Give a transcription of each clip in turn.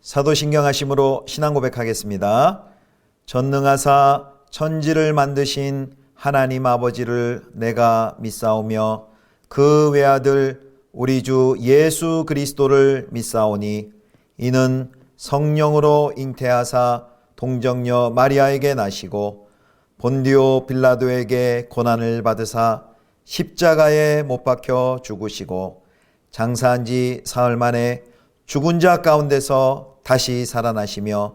사도신경하심으로 신앙 고백하겠습니다. 전능하사 천지를 만드신 하나님 아버지를 내가 믿사오며 그 외아들 우리 주 예수 그리스도를 믿사오니 이는 성령으로 잉태하사 동정녀 마리아에게 나시고 본디오 빌라도에게 고난을 받으사 십자가에 못 박혀 죽으시고 장사한 지 사흘 만에 죽은 자 가운데서 다시 살아나시며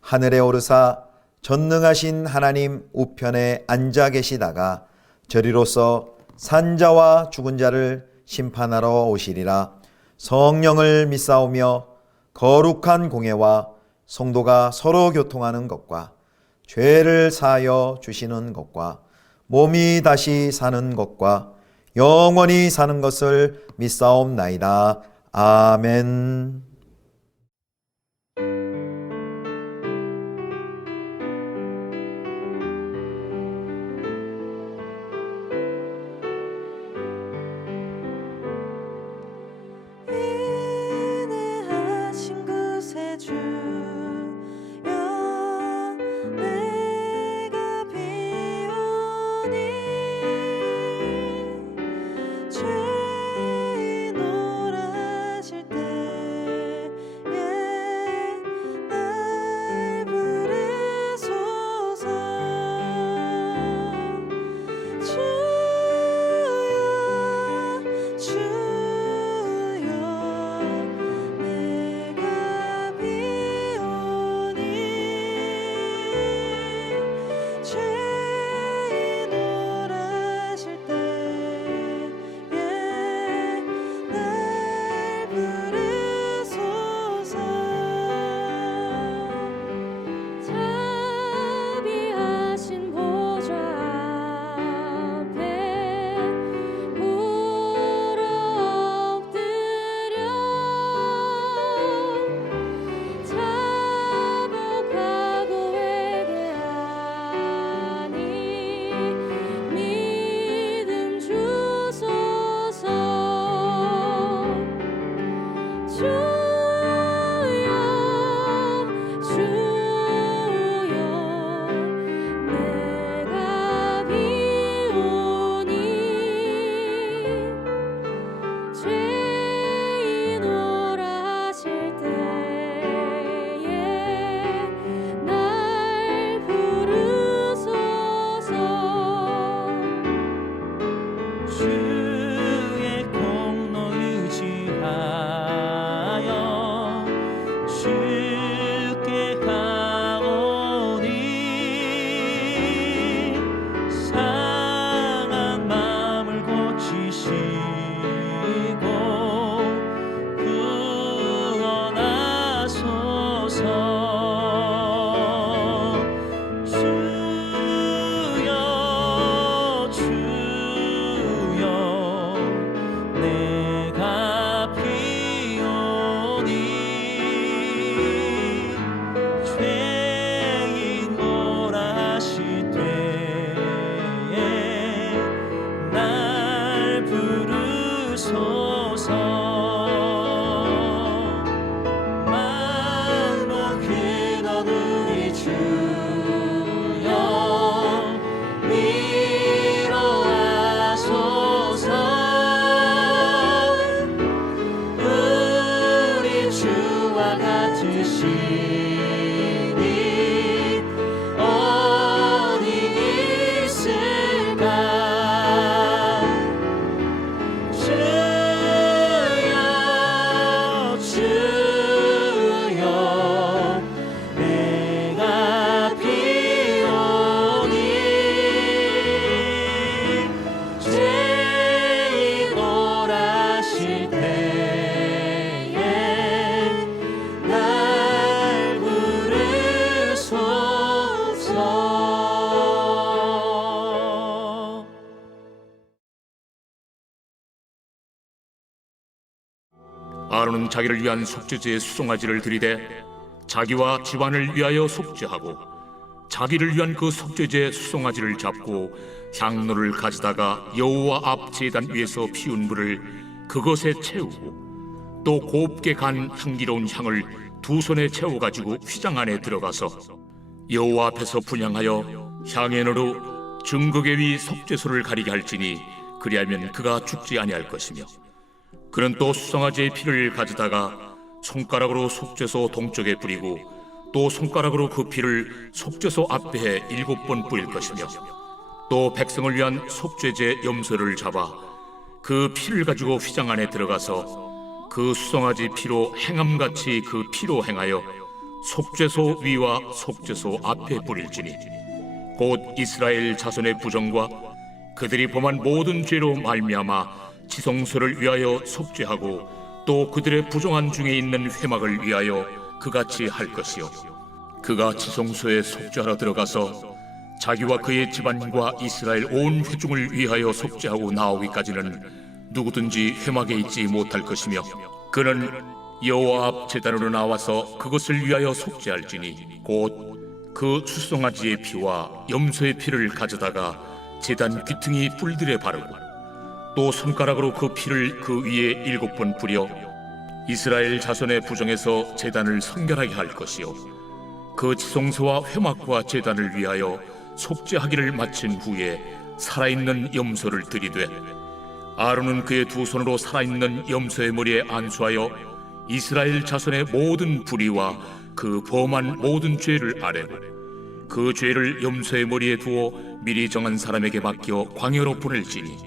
하늘에 오르사 전능하신 하나님 우편에 앉아 계시다가 저리로서 산자와 죽은 자를 심판하러 오시리라. 성령을 믿사오며 거룩한 공회와 성도가 서로 교통하는 것과 죄를 사하여 주시는 것과 몸이 다시 사는 것과 영원히 사는 것을 믿사옵나이다. 아멘. 인내하신 그새 주여 내가 비오니 죄인 오라실 때에 날 부르소서. 주여 내가 비오니 죄인 오라실 때에 날 부르소서. 자비하신 보좌 앞에 울어 엎드려 자복하고 회개하니 믿음 주소서. 주여 내가 비오니 죄인 오라실 때에 날 부르소서. 주의 공로 의지하여 주께 가오니 상한 마음을 고치시고 구원하소서. 주여 내가 비오니 죄인 오라실 때에 날 부르소서. 만복했던 우리 주여 위로하소서. 우리 주와 같으시니 어디 있을까. 주여 내가 비오니 죄인 오라실 때에 날 부르소서. 아론은 자기를 위한 속죄제의 수송아지를 들이대 자기와 집안을 위하여 속죄하고 자기를 위한 그 속죄제 수송아지를 잡고 향로를 가져다가 여호와 앞 제단 위에서 피운 불을 그것에 채우고 또 곱게 간 향기로운 향을 두 손에 채워 가지고 휘장 안에 들어가서 여호와 앞에서 분향하여 향연으로 증거계 위 속죄소를 가리게 할지니 그리하면 그가 죽지 아니할 것이며 그는 또 수송아지의 피를 가져다가 손가락으로 속죄소 동쪽에 뿌리고 또 손가락으로 그 피를 속죄소 앞에 7번 뿌릴 것이며 또 백성을 위한 속죄제 염소를 잡아 그 피를 가지고 휘장 안에 들어가서 그 수송아지 피로 행함같이 그 피로 행하여 속죄소 위와 속죄소 앞에 뿌릴지니 곧 이스라엘 자손의 부정과 그들이 범한 모든 죄로 말미암아 지성소를 위하여 속죄하고 또 그들의 부정한 중에 있는 회막을 위하여 그같이 할 것이요 그가 지성소에 속죄하러 들어가서 자기와 그의 집안과 이스라엘 온 회중을 위하여 속죄하고 나오기까지는 누구든지 회막에 있지 못할 것이며 그는 여호와 앞 제단으로 나와서 그것을 위하여 속죄할지니 곧 그 수송아지의 피와 염소의 피를 가져다가 제단 귀퉁이 뿔들에 바르고 또 손가락으로 그 피를 그 위에 7번 뿌려 이스라엘 자손의 부정에서 제단을 성결하게 할 것이요 그 지성소와 회막과 제단을 위하여 속죄하기를 마친 후에 살아있는 염소를 들이되 아론은 그의 두 손으로 살아있는 염소의 머리에 안수하여 이스라엘 자손의 모든 불의와 그 범한 모든 죄를 아뢰고 그 죄를 염소의 머리에 두어 미리 정한 사람에게 맡겨 광야로 보낼지니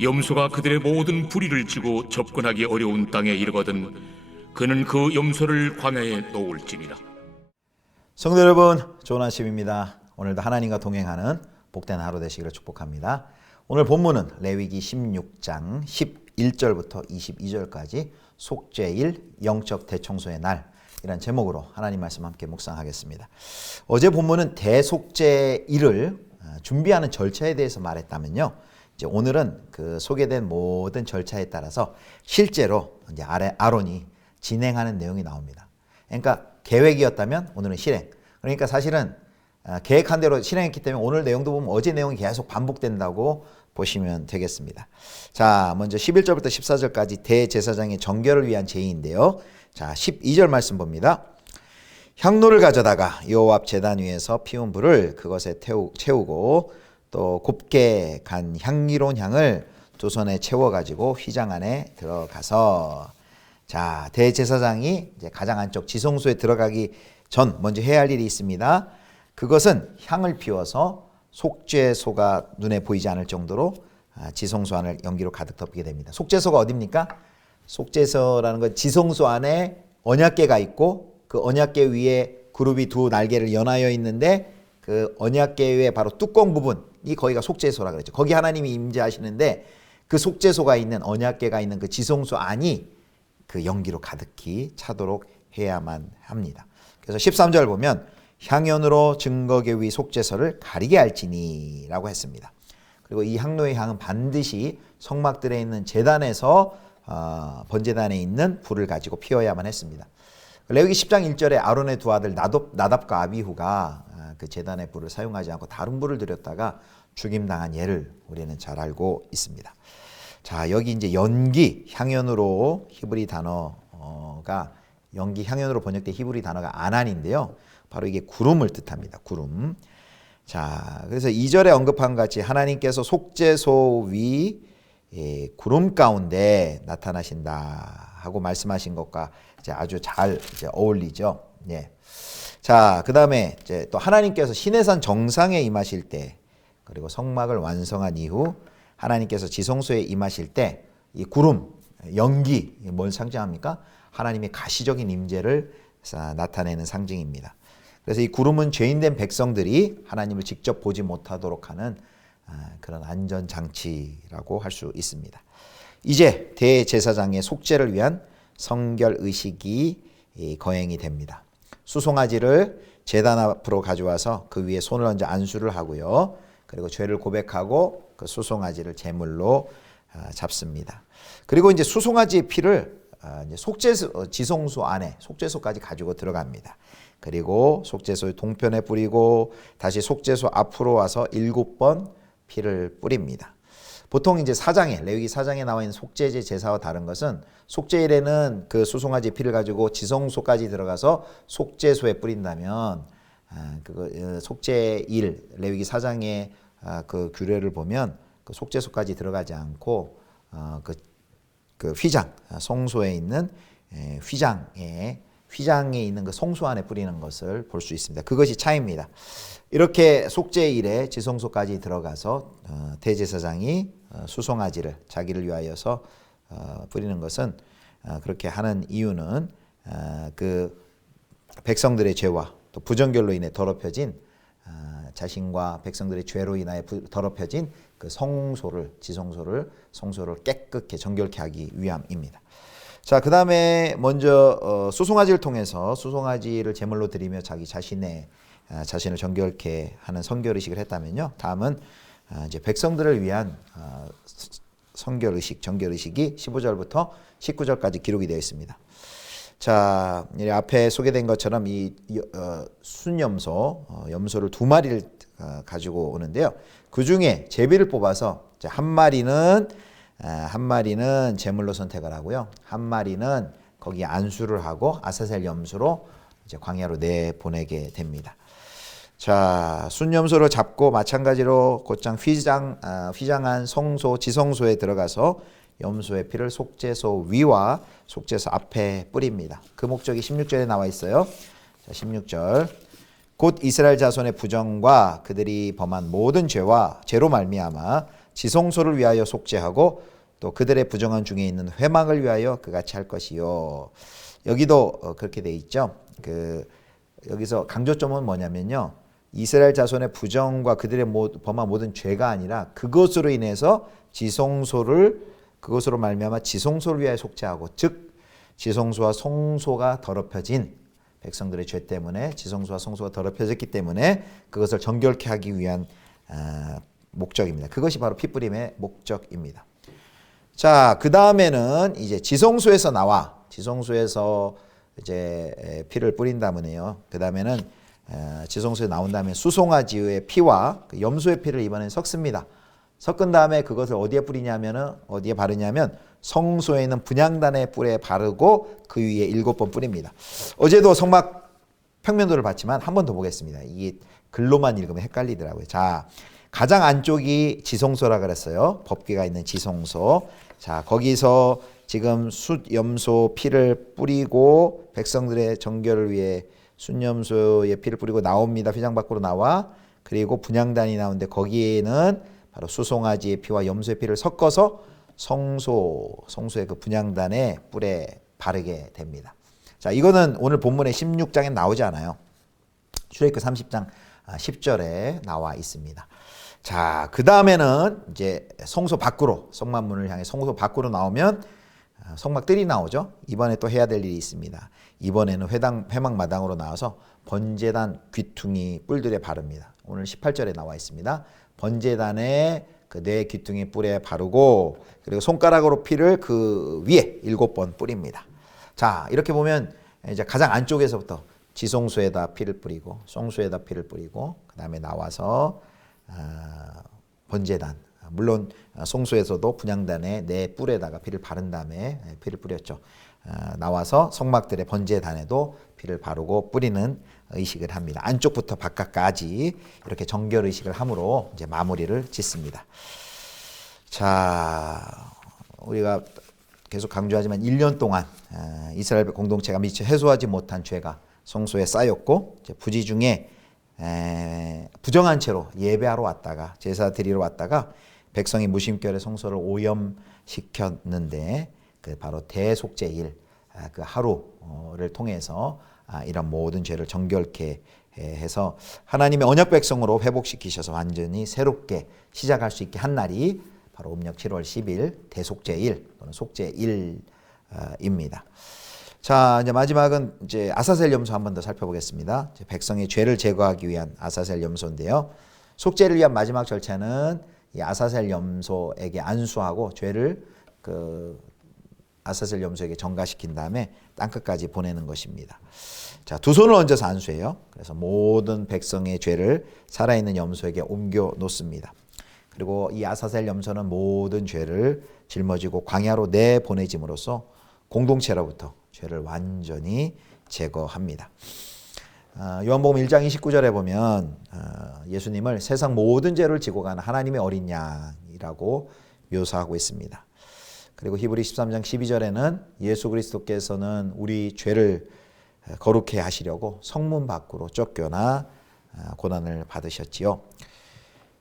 염소가 그들의 모든 불의를 지고 접근하기 어려운 땅에 이르거든 그는 그 염소를 광야에 놓을지니라. 성도 여러분, 좋은 아침입니다. 오늘도 하나님과 동행하는 복된 하루 되시기를 축복합니다. 오늘 본문은 레위기 16장 11절부터 22절까지 속죄일, 영적 대청소의 날, 이런 제목으로 하나님 말씀 함께 묵상하겠습니다. 어제 본문은 대속죄일을 준비하는 절차에 대해서 말했다면요, 이제 오늘은 그 소개된 모든 절차에 따라서 실제로 이제 아론이 진행하는 내용이 나옵니다. 그러니까 계획이었다면 오늘은 실행. 그러니까 사실은 계획한 대로 실행했기 때문에 오늘 내용도 보면 어제 내용이 계속 반복된다고 보시면 되겠습니다. 자, 먼저 11절부터 14절까지 대제사장의 정결을 위한 제의인데요. 자, 12절 말씀 봅니다. 향로를 가져다가 여호와 앞 제단 위에서 피운 불을 그것에 채우고 또 곱게 간 향기로운 향을 두 손에 채워가지고 휘장 안에 들어가서, 자, 대제사장이 이제 가장 안쪽 지성소에 들어가기 전 먼저 해야 할 일이 있습니다. 그것은 향을 피워서 속죄소가 눈에 보이지 않을 정도로 지성소 안을 연기로 가득 덮게 됩니다. 속죄소가 어디입니까? 속죄소라는 건 지성소 안에 언약궤가 있고 그 언약궤 위에 그룹이 두 날개를 연하여 있는데 그 언약궤 위에 바로 뚜껑 부분이 거기가 속죄소라 그랬죠. 거기 하나님이 임재하시는데 그 속죄소가 있는 언약궤가 있는 그 지성소 안이 그 연기로 가득히 차도록 해야만 합니다. 그래서 13절 보면 향연으로 증거계 위 속죄소를 가리게 할지니 라고 했습니다. 그리고 이 향로의 향은 반드시 성막들에 있는 제단에서 번제단에 있는 불을 가지고 피워야만 했습니다. 레위기 10장 1절에 아론의 두 아들 나답과 아비후가 그 제단의 불을 사용하지 않고 다른 불을 들였다가 죽임당한 예를 우리는 잘 알고 있습니다. 자, 여기 이제 연기, 향연으로 히브리 단어가 연기, 향연으로 번역된 히브리 단어가 아난인데요. 바로 이게 구름을 뜻합니다. 구름. 자, 그래서 2절에 언급한 같이 하나님께서 속죄소 위 구름 가운데 나타나신다 하고 말씀하신 것과 이제 아주 잘 이제 어울리죠. 예. 자, 그 다음에 이제 또 하나님께서 시내산 정상에 임하실 때, 그리고 성막을 완성한 이후 하나님께서 지성소에 임하실 때 이 구름, 연기, 뭘 상징합니까? 하나님의 가시적인 임재를 나타내는 상징입니다. 그래서 이 구름은 죄인된 백성들이 하나님을 직접 보지 못하도록 하는 그런 안전장치라고 할 수 있습니다. 이제 대제사장의 속죄를 위한 성결 의식이 거행이 됩니다. 수송아지를 제단 앞으로 가져와서 그 위에 손을 얹어 안수를 하고요. 그리고 죄를 고백하고 그 수송아지를 제물로 잡습니다. 그리고 이제 수송아지의 피를 이제 지성소 안에 속죄소까지 가지고 들어갑니다. 그리고 속죄소의 동편에 뿌리고 다시 속죄소 앞으로 와서 7번 피를 뿌립니다. 보통 이제 사장에 레위기 사장에 나와 있는 속죄제 제사와 다른 것은 속죄일에는 그 수송아지 피를 가지고 지성소까지 들어가서 속죄소에 뿌린다면 그거 속죄일 레위기 사장의 그 규례를 보면 그 속죄소까지 들어가지 않고 그 휘장 성소에 있는 휘장에 있는 그 성소 안에 뿌리는 것을 볼 수 있습니다. 그것이 차이입니다. 이렇게 속죄일에 지성소까지 들어가서 대제사장이 수송아지를 자기를 위하여서 뿌리는 것은 그렇게 하는 이유는 그 백성들의 죄와 또 부정결로 인해 더럽혀진 자신과 백성들의 죄로 인하여 더럽혀진 그 성소를 깨끗게 정결케 하기 위함입니다. 자, 그 다음에 먼저 수송아지를 통해서 수송아지를 제물로 드리며 자신을 정결케 하는 성결의식을 했다면요. 다음은 이제 백성들을 위한 정결의식이 15절부터 19절까지 기록이 되어 있습니다. 자, 앞에 소개된 것처럼 이 염소를 2마리를 가지고 오는데요. 그 중에 제비를 뽑아서 한 마리는 제물로 선택을 하고요. 한 마리는 거기에 안수를 하고 아사셀 염소로 이제 광야로 내보내게 됩니다. 자, 순염소를 잡고 마찬가지로 곧장 휘장한 성소, 지성소에 들어가서 염소의 피를 속죄소 위와 속죄소 앞에 뿌립니다. 그 목적이 16절에 나와 있어요. 자, 16절. 곧 이스라엘 자손의 부정과 그들이 범한 모든 죄로 말미암아 지성소를 위하여 속죄하고 또 그들의 부정한 중에 있는 회막을 위하여 그같이 할 것이요. 여기도 그렇게 돼 있죠. 여기서 강조점은 뭐냐면요. 이스라엘 자손의 부정과 그들의 범한 모든 죄가 아니라 그것으로 인해서 그것으로 말미암아 지성소를 위하여 속죄하고, 즉 지성소와 성소가 더럽혀진 백성들의 죄 때문에 지성소와 성소가 더럽혀졌기 때문에 그것을 정결케 하기 위한 목적입니다. 그것이 바로 피뿌림의 목적입니다. 자, 그 다음에는 이제 지성소에서 이제 피를 뿌린다면요. 그 다음에는 지성소에 나온 다음에 수송아지의 피와 그 염소의 피를 이번엔 섞습니다. 섞은 다음에 그것을 어디에 바르냐면 성소에 있는 분향단의 뿔에 바르고 그 위에 7번 뿌립니다. 어제도 성막 평면도를 봤지만 한 번 더 보겠습니다. 이게 글로만 읽으면 헷갈리더라고요. 자, 가장 안쪽이 지성소라 그랬어요. 법궤가 있는 지성소. 자, 거기서 지금 숫염소 피를 뿌리고 백성들의 정결을 위해 순염소의 피를 뿌리고 나옵니다. 휘장 밖으로 나와. 그리고 분향단이 나오는데 거기에는 바로 수송아지의 피와 염소의 피를 섞어서 성소의 그 분향단의 뿔에 바르게 됩니다. 자, 이거는 오늘 본문의 16장에 나오지 않아요. 출애굽기 30장 10절에 나와 있습니다. 자, 그 다음에는 이제 성소 밖으로, 성막문을 향해 성소 밖으로 나오면 성막들이 나오죠. 이번에 또 해야 될 일이 있습니다. 이번에는 회막마당으로 나와서 번제단 귀퉁이 뿔들에 바릅니다. 오늘 18절에 나와 있습니다. 번제단에 그 네 귀퉁이 뿔에 바르고, 그리고 손가락으로 피를 그 위에 7번 뿌립니다. 자, 이렇게 보면 이제 가장 안쪽에서부터 지성소에다 피를 뿌리고 성소에다 피를 뿌리고 그 다음에 나와서 번제단, 물론 성소에서도 분향단에 네 뿔에다가 피를 바른 다음에 피를 뿌렸죠. 나와서 성막들의 번제단에도 피를 바르고 뿌리는 의식을 합니다. 안쪽부터 바깥까지 이렇게 정결 의식을 함으로 이제 마무리를 짓습니다. 자, 우리가 계속 강조하지만 1년 동안 이스라엘 공동체가 미처 해소하지 못한 죄가 성소에 쌓였고, 부지 중에 부정한 채로 예배하러 왔다가 제사 드리러 왔다가 백성이 무심결에 성소를 오염시켰는데 그 바로 대속죄일 그 하루를 통해서 이런 모든 죄를 정결케 해서 하나님의 언약 백성으로 회복시키셔서 완전히 새롭게 시작할 수 있게 한 날이 바로 음력 7월 10일 대속죄일 또는 속죄일입니다. 자, 이제 마지막은 이제 아사셀 염소 한 번 더 살펴보겠습니다. 백성의 죄를 제거하기 위한 아사셀 염소인데요. 속죄를 위한 마지막 절차는 이 아사셀 염소에게 안수하고 죄를 아사셀 염소에게 전가시킨 다음에 땅끝까지 보내는 것입니다. 자, 두 손을 얹어서 안수해요. 그래서 모든 백성의 죄를 살아있는 염소에게 옮겨 놓습니다. 그리고 이 아사셀 염소는 모든 죄를 짊어지고 광야로 내보내짐으로써 공동체로부터 죄를 완전히 제거합니다. 요한복음 1장 29절에 보면 예수님을 세상 모든 죄를 지고 가는 하나님의 어린 양이라고 묘사하고 있습니다. 그리고 히브리 13장 12절에는 예수 그리스도께서는 우리 죄를 거룩해 하시려고 성문 밖으로 쫓겨나 고난을 받으셨지요.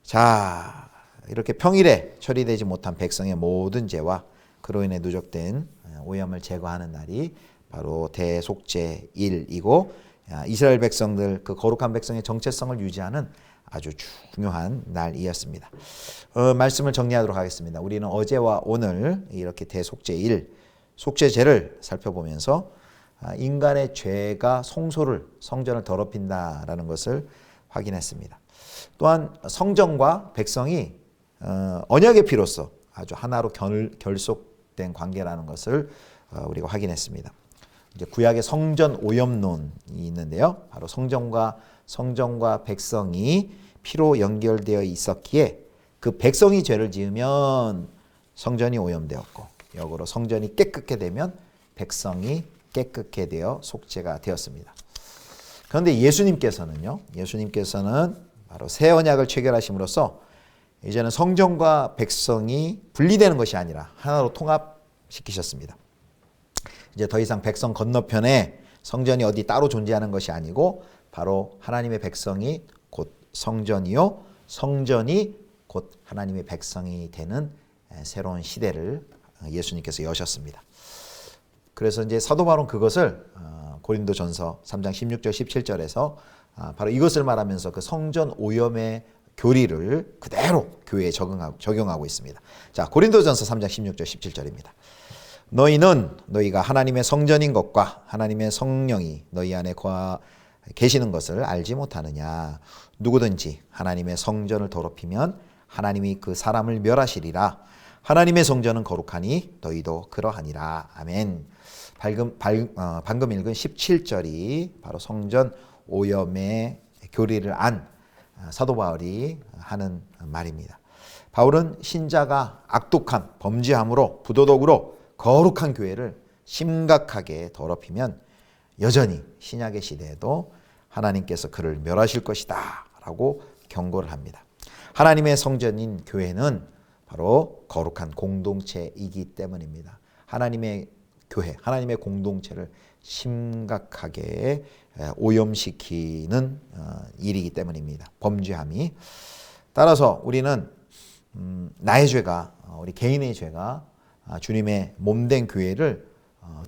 자, 이렇게 평일에 처리되지 못한 백성의 모든 죄와 그로 인해 누적된 오염을 제거하는 날이 바로 대속죄일이고, 이스라엘 백성들, 그 거룩한 백성의 정체성을 유지하는 아주 중요한 날이었습니다. 말씀을 정리하도록 하겠습니다. 우리는 어제와 오늘 이렇게 대속죄일, 속죄제를 살펴보면서 인간의 죄가 성전을 더럽힌다라는 것을 확인했습니다. 또한 성전과 백성이 언약의 피로써 아주 하나로 결속된 관계라는 것을 우리가 확인했습니다. 이제 구약의 성전 오염론이 있는데요. 바로 성전과 백성이 피로 연결되어 있었기에 그 백성이 죄를 지으면 성전이 오염되었고, 역으로 성전이 깨끗게 되면 백성이 깨끗게 되어 속죄가 되었습니다. 그런데 예수님께서는 바로 새 언약을 체결하심으로써 이제는 성전과 백성이 분리되는 것이 아니라 하나로 통합시키셨습니다. 이제 더 이상 백성 건너편에 성전이 어디 따로 존재하는 것이 아니고 바로 하나님의 백성이 곧 성전이요, 성전이 곧 하나님의 백성이 되는 새로운 시대를 예수님께서 여셨습니다. 그래서 이제 사도 바울은 그것을 고린도전서 3장 16절 17절에서 바로 이것을 말하면서 그 성전 오염의 교리를 그대로 교회에 적용하고 있습니다. 자, 고린도전서 3장 16절 17절입니다. 너희는 너희가 하나님의 성전인 것과 하나님의 성령이 너희 안에 계시는 것을 알지 못하느냐. 누구든지 하나님의 성전을 더럽히면 하나님이 그 사람을 멸하시리라. 하나님의 성전은 거룩하니 너희도 그러하니라. 아멘. 방금 읽은 17절이 바로 성전 오염의 교리를 안 사도 바울이 하는 말입니다. 바울은 신자가 악독함, 범죄함으로 부도덕으로 거룩한 교회를 심각하게 더럽히면 여전히 신약의 시대에도 하나님께서 그를 멸하실 것이다 라고 경고를 합니다. 하나님의 성전인 교회는 바로 거룩한 공동체이기 때문입니다. 하나님의 교회, 하나님의 공동체를 심각하게 오염시키는 일이기 때문입니다. 범죄함이. 따라서 우리는 나의 죄가, 우리 개인의 죄가 주님의 몸된 교회를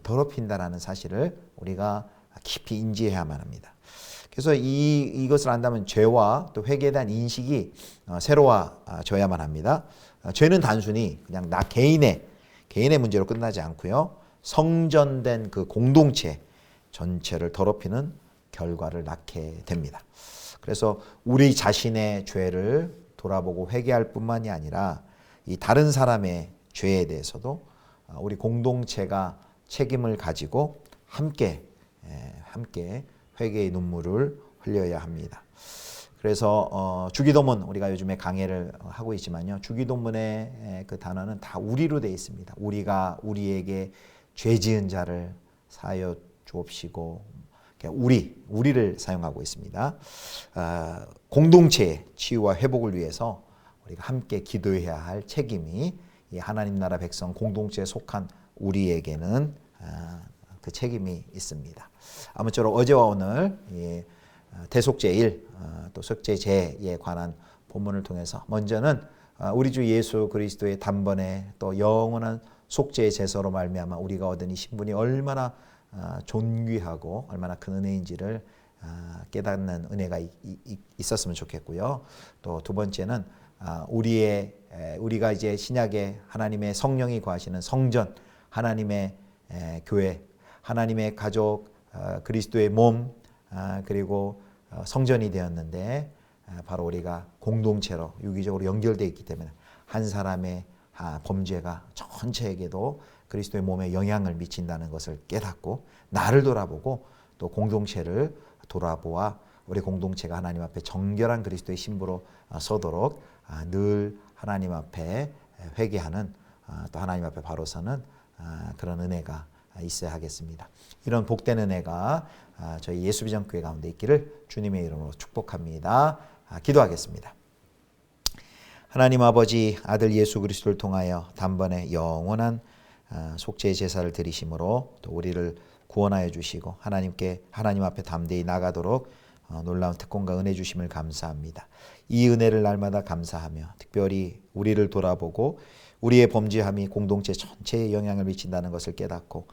더럽힌다라는 사실을 우리가 깊이 인지해야만 합니다. 그래서 이것을 안다면 죄와 또 회개에 대한 인식이 새로워져야만 합니다. 죄는 단순히 그냥 나 개인의 문제로 끝나지 않고요. 성전된 그 공동체 전체를 더럽히는 결과를 낳게 됩니다. 그래서 우리 자신의 죄를 돌아보고 회개할 뿐만이 아니라 이 다른 사람의 죄에 대해서도 우리 공동체가 책임을 가지고 함께 회개의 눈물을 흘려야 합니다. 그래서 주기도문, 우리가 요즘에 강해를 하고 있지만요, 주기도문의 그 단어는 다 우리로 되어 있습니다. 우리가 우리에게 죄 지은 자를 사하여 주옵시고, 우리를 사용하고 있습니다. 공동체의 치유와 회복을 위해서 우리가 함께 기도해야 할 책임이 이 하나님 나라 백성 공동체에 속한 우리에게는 그 책임이 있습니다. 아무쪼록 어제와 오늘 대속죄일 또 속죄제에 관한 본문을 통해서 먼저는 우리 주 예수 그리스도의 단번에 또 영원한 속죄의 제서로 말미암아 우리가 얻은 이 신분이 얼마나 존귀하고 얼마나 큰 은혜인지를 깨닫는 은혜가 있었으면 좋겠고요. 또 두 번째는 우리가 이제 신약에 하나님의 성령이 거하시는 성전, 하나님의 교회, 하나님의 가족, 그리스도의 몸, 그리고 성전이 되었는데 바로 우리가 공동체로 유기적으로 연결되어 있기 때문에 한 사람의 범죄가 전체에게도 그리스도의 몸에 영향을 미친다는 것을 깨닫고 나를 돌아보고 또 공동체를 돌아보아 우리 공동체가 하나님 앞에 정결한 그리스도의 신부로 서도록 늘 하나님 앞에 회개하는 또 하나님 앞에 바로 서는 그런 은혜가 있어야 하겠습니다. 이런 복된 은혜가 저희 예수비전교회 가운데 있기를 주님의 이름으로 축복합니다. 기도하겠습니다. 하나님 아버지, 아들 예수 그리스도를 통하여 단번에 영원한 속죄의 제사를 드리심으로 또 우리를 구원하여 주시고 하나님 앞에 담대히 나가도록 놀라운 특권과 은혜 주심을 감사합니다. 이 은혜를 날마다 감사하며 특별히 우리를 돌아보고 우리의 범죄함이 공동체 전체에 영향을 미친다는 것을 깨닫고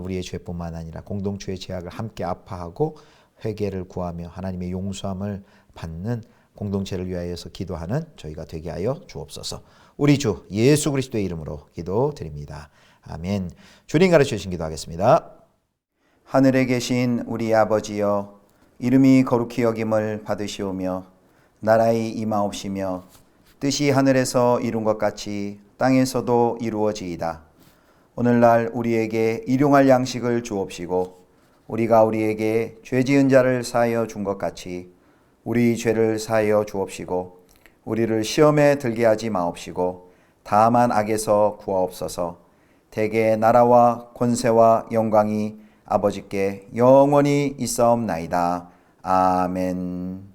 우리의 죄뿐만 아니라 공동체의 죄악을 함께 아파하고 회개를 구하며 하나님의 용서함을 받는 공동체를 위하여서 기도하는 저희가 되게 하여 주옵소서. 우리 주 예수 그리스도의 이름으로 기도드립니다. 아멘. 주님 가르쳐 주신 기도하겠습니다. 하늘에 계신 우리 아버지여, 이름이 거룩히 여김을 받으시오며 나라의 임하옵시며 뜻이 하늘에서 이룬 것 같이 땅에서도 이루어지이다. 오늘날 우리에게 일용할 양식을 주옵시고 우리가 우리에게 죄 지은 자를 사하여 준 것 같이 우리 죄를 사하여 주옵시고 우리를 시험에 들게 하지 마옵시고 다만 악에서 구하옵소서. 대개 나라와 권세와 영광이 아버지께 영원히 있사옵나이다. 아멘.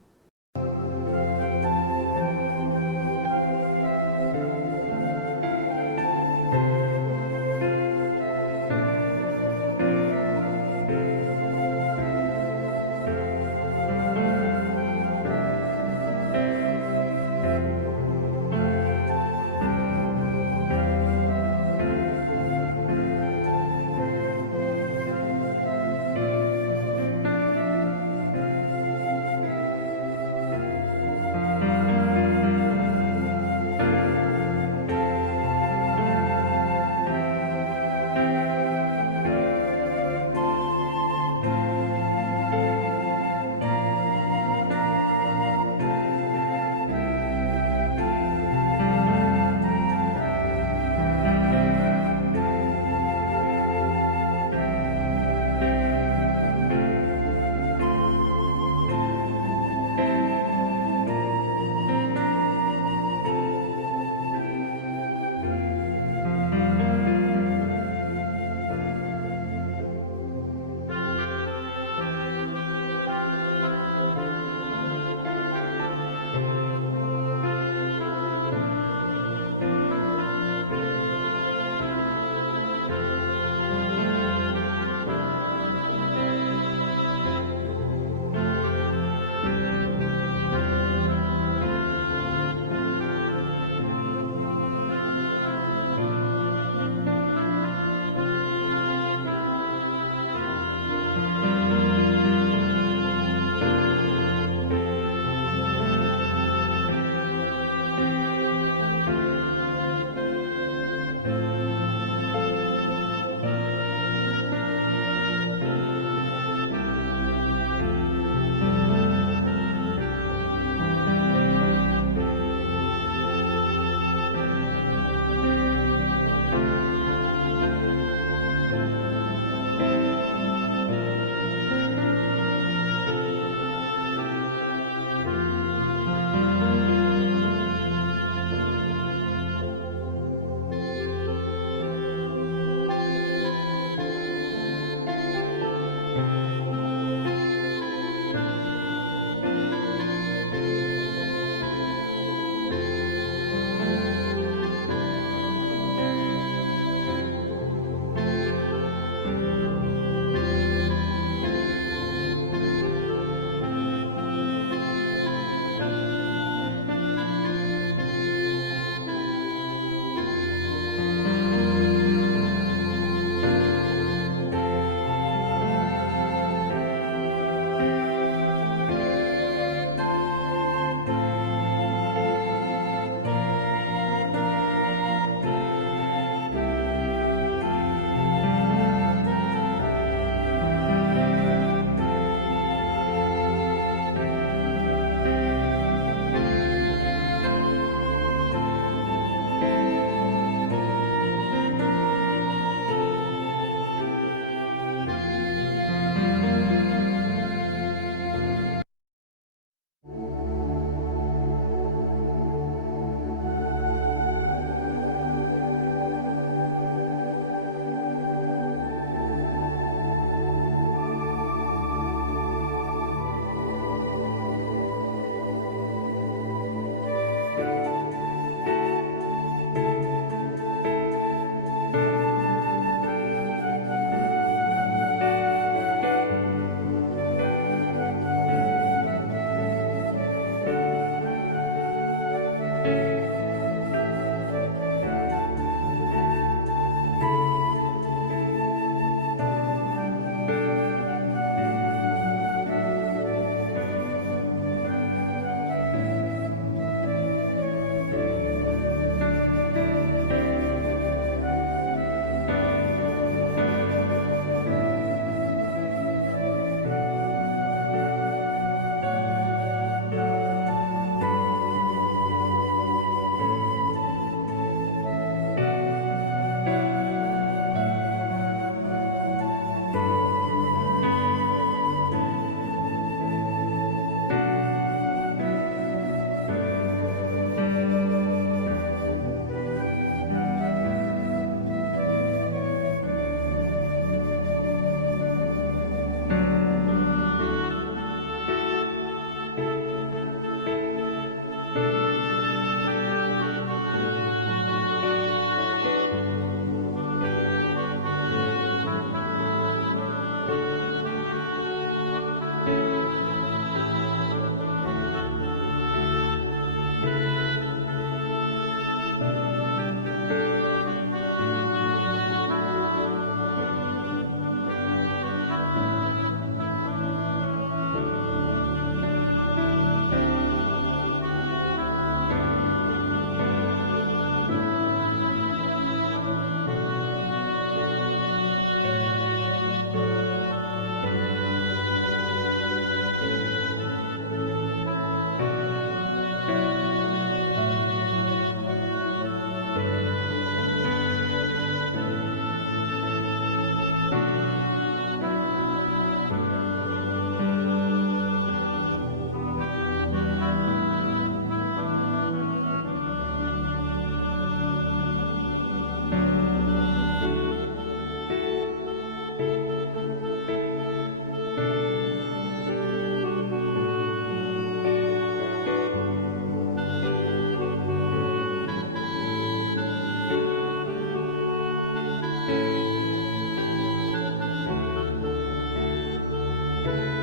주